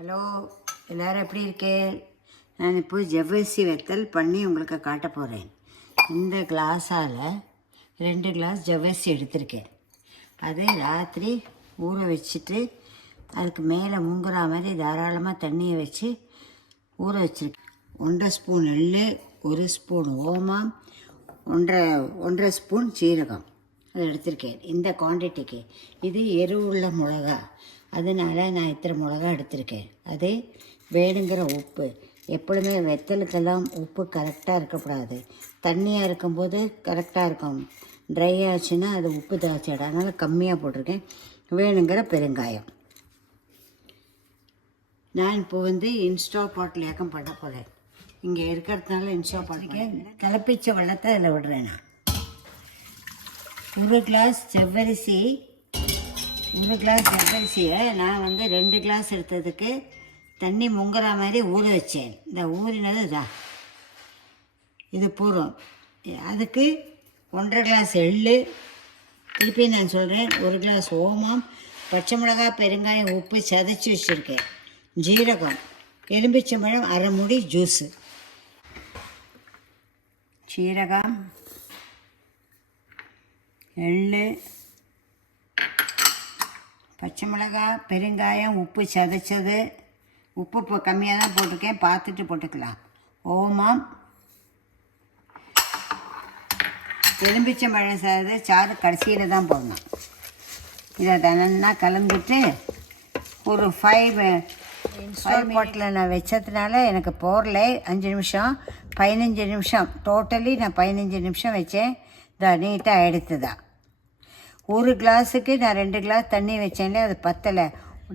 Hello, எல்லோரும் எப்படி இருக்கேன்? நான் இப்போ ஜவ்வரிசி வெத்தல் பண்ணி உங்களுக்கு காட்ட போகிறேன். இந்த கிளாஸால் 2 கிளாஸ் ஜவ்வரிசி எடுத்திருக்கேன். அதை ராத்திரி ஊற வச்சுட்டு அதுக்கு மேலே முங்குற மாதிரி தாராளமாக தண்ணியை வச்சு ஊற வச்சுருக்கேன். 1.5 ஸ்பூன் எள்ளு, 1 ஸ்பூன் ஓமம், 1.5 ஸ்பூன் சீரகம் அதை எடுத்திருக்கேன். இந்த குவான்டிட்டிக்கு இது எருவுள்ள மிளகா, அதனால் நான் இத்தனை மிளகா எடுத்திருக்கேன். அதே வேணுங்கிற உப்பு. எப்பொழுதுமே வெத்தலுக்கெல்லாம் உப்பு கரெக்டாக இருக்கக்கூடாது. தண்ணியாக இருக்கும்போது கரெக்டாக இருக்கும், ட்ரை ஆச்சுன்னா அது உப்பு ஜாஸ்தியாடும். அதனால் கம்மியாக போட்டிருக்கேன். வேணுங்கிற பெருங்காயம். நான் இப்போ இன்ஸ்டா பாட்டில் ஏக்கம் பண்ண போகிறேன். இங்கே இருக்கிறதுனால இன்ஸ்டா பாட்டில் கலப்பிச்ச வெள்ளத்தை அதில் விடுறேன். நான் 1 கிளாஸ் ஜவ்வரிசியை நான் 2 கிளாஸ் எடுத்ததுக்கு தண்ணி முங்குற மாதிரி ஊற வச்சேன். இந்த ஊறினது தான் இது பூரம். அதுக்கு 1.5 கிளாஸ் எள்ளு, திருப்பி நான் சொல்கிறேன், 1 கிளாஸ் ஓமம், பச்சை மிளகாய், பெருங்காயம், உப்பு சதைச்சி வச்சுருக்கேன், ஜீரகம், எலும்பிச்சம்பழம், 1/2 மூடி ஜூஸு. சீரகம், எள்ளு, பச்சை மிளகாய், பெருங்காயம், உப்பு சதைச்சது. உப்பு இப்போ கம்மியாக தான் போட்டிருக்கேன், பார்த்துட்டு போட்டுக்கலாம். ஓமம், எலும்பிச்சம்பழம் சாறு கடைசியில் தான் போடணும். இதை நல்லா கலந்துட்டு ஒரு 5 பாட்டில் நான் வச்சதுனால எனக்கு போரல. 5 நிமிஷம் 15 நிமிஷம் டோட்டலி நான் 15 நிமிஷம் வச்சேன். நீட்டாக எடுத்துதான். 1 கிளாஸுக்கு நான் 2 கிளாஸ் தண்ணி வச்சேன்ல, அது பத்தலை.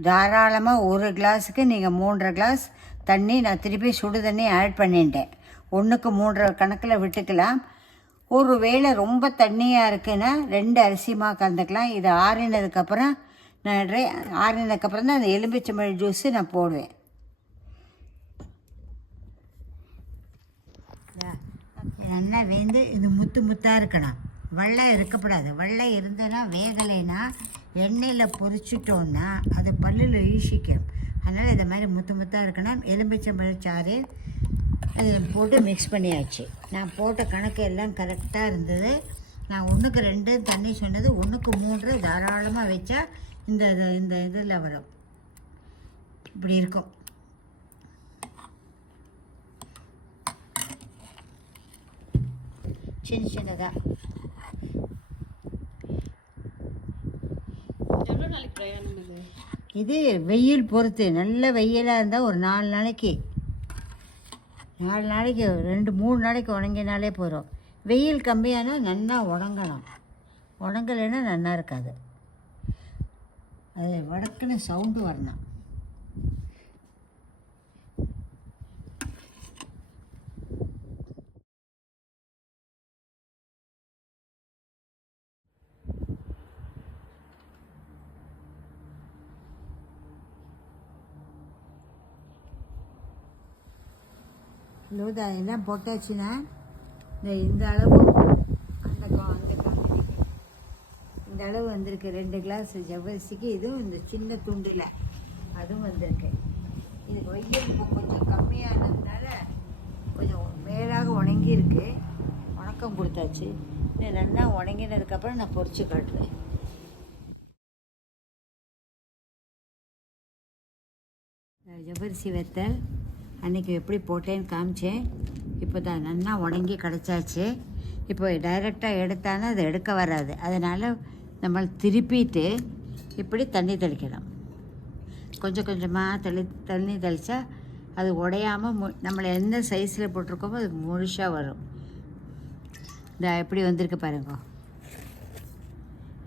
தாராளமாக 1 கிளாஸுக்கு நீங்கள் 3.5 கிளாஸ் தண்ணி நான் திருப்பி சுடு தண்ணி ஆட் பண்ணிட்டேன். 1க்கு 3 கணக்கில் விட்டுக்கலாம். ஒரு வேளை ரொம்ப தண்ணியாக இருக்குன்னா 2 அரிசி மாவு கலந்துக்கலாம். இது ஆறினதுக்கப்புறம் தான் அந்த எலும்பிச்சம்பழம் ஜூஸு நான் போடுவேன். நல்லா வேந்து இது முத்தாக இருக்கணும். வெள்ளை இருக்கப்படாது. வெள்ளை இருந்ததுன்னா வேகலைன்னா எண்ணெயில் பொரிச்சிட்டோன்னா அது பல்லில் ஈசிக்கும். அதனால் இதை மாதிரி முத்தாக இருக்கணும். எலும்பிச்சம்பழச்சாறு அது போட்டு மிக்ஸ் பண்ணியாச்சு. நான் போட்ட கணக்கு எல்லாம் கரெக்டாக இருந்தது. நான் 1க்கு 2 தண்ணி சொன்னது, 1க்கு 3 தாராளமாக வச்சா இந்த இதில் வரும். இப்படி இருக்கும். சின்னதாக இது வெயில் பொறுத்து. நல்ல வெயிலாக இருந்தால் ஒரு 4 நாளைக்கு 2-3 நாளைக்கு உணங்கினாலே போகிறோம். வெயில் கம்மியானால் நல்லா உணங்கணும். உணங்கலைன்னா நல்லா இருக்காது. அது வடக்குன்னு சவுண்டு வரணும். லோதா எல்லாம் போட்டாச்சுன்னா இந்த அளவு அந்த குவான்டிட்டிக்கு இந்த அளவு வந்திருக்கு. 2 கிளாஸ் ஜவ்வரிசிக்கு. இதுவும் இந்த சின்ன துண்டில் அதுவும் வந்திருக்கு. இது வெயில் இப்போ கொஞ்சம் கம்மியானதுனால கொஞ்சம் மேலாக உணங்கியிருக்கு. உணக்கம் கொடுத்தாச்சு. இன்னும் நல்லா உணங்கினதுக்கப்புறம் நான் பொரிச்சு காட்டுறேன். ஜவ்வரிசி வெத்தல் அன்றைக்கி எப்படி போட்டேன்னு காமிச்சேன். இப்போ தான் நல்லா உணங்கி கிடச்சாச்சு. இப்போ டைரெக்டாக எடுத்தாலும் அது எடுக்க வராது. அதனால் நம்ம திருப்பிட்டு இப்படி தண்ணி தெளிக்கணும். கொஞ்சம் கொஞ்சமாக தண்ணி தெளித்தா அது உடையாமல் நம்மளை எந்த சைஸில் போட்டிருக்கோமோ அது முழுசாக வரும். இந்த எப்படி வந்திருக்கு பாருங்க.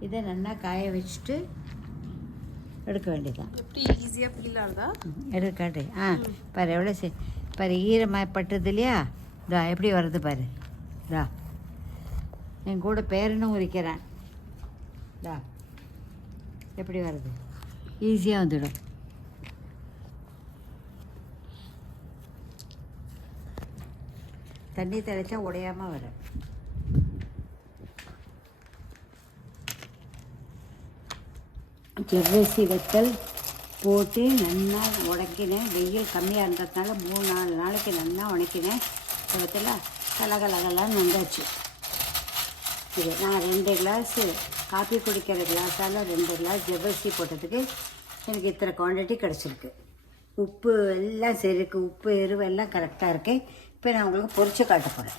இதை நல்லா காய வச்சுட்டு எடுக்க வேண்டியதான். எப்படி ஈஸியாக ஃபீல் ஆகுதா? எடுக்காட்டு. பாரு எவ்வளோ பாரு ஈரமாக பட்டது இல்லையா? இதா எப்படி வருது பாரு. இதா என் கூட பேரனும் உரிக்கிறான். இதா எப்படி வருது. ஈஸியாக வந்துடும். தண்ணி தெளித்தா உடையாமல் வரும். ஜவ்வரிசி வெத்தல் போட்டு நல்லா உடைக்கினேன். வெயில் கம்மியாக இருந்ததுனால 3-4 நாளைக்கு நல்லா உடைக்கினேன். இடத்துல கலகலகலான்னு வந்தாச்சு. இது நான் 2 கிளாஸு காஃபி குடிக்கிற கிளாஸால் 2 கிளாஸ் ஜவ்வரிசி போட்டதுக்கு எனக்கு இத்தனை குவான்டிட்டி கிடச்சிருக்கு. உப்பு எல்லாம் சரி இருக்குது, உப்பு எருவு எல்லாம் கரெக்டாக இருக்குது. இப்போ நான் உங்களுக்கு பொரிச்சு காட்ட போகிறேன்.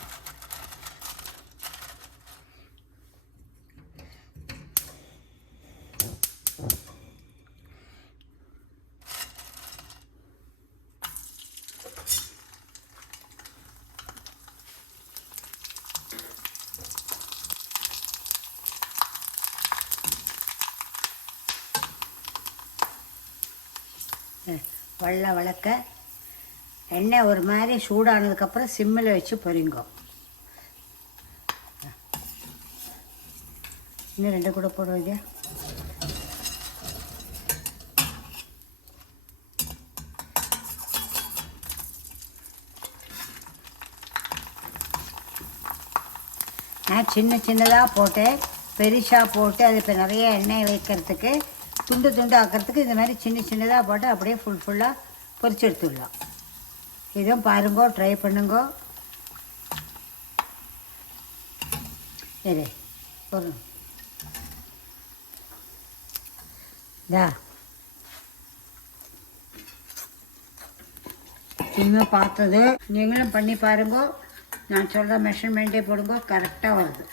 வளக்க எண்ணெய் ஒரு மாதிரி சூடானதுக்கப்புறம் சிம்மில் வச்சு பொரிங்கோ. இன்னும் 2 கூட போடுவது. நான் சின்னதாக போட்டு பெருசாக போட்டு அது இப்போ நிறைய எண்ணெய் வைக்கிறதுக்கு துண்டு துண்டு ஆக்கிறதுக்கு இந்த மாதிரி சின்னதாக போட்டு அப்படியே ஃபுல்லாக பொரிச்சு எடுத்துடலாம். இதுவும் பாருங்கோ, ட்ரை பண்ணுங்கோ. சரி ஒரு இனிமேல் பார்த்தது நீங்களும் பண்ணி பாருங்கோ. நான் சொல்கிற மெஷர்மெண்ட்டே போடுங்கோ, கரெக்டாக வருது.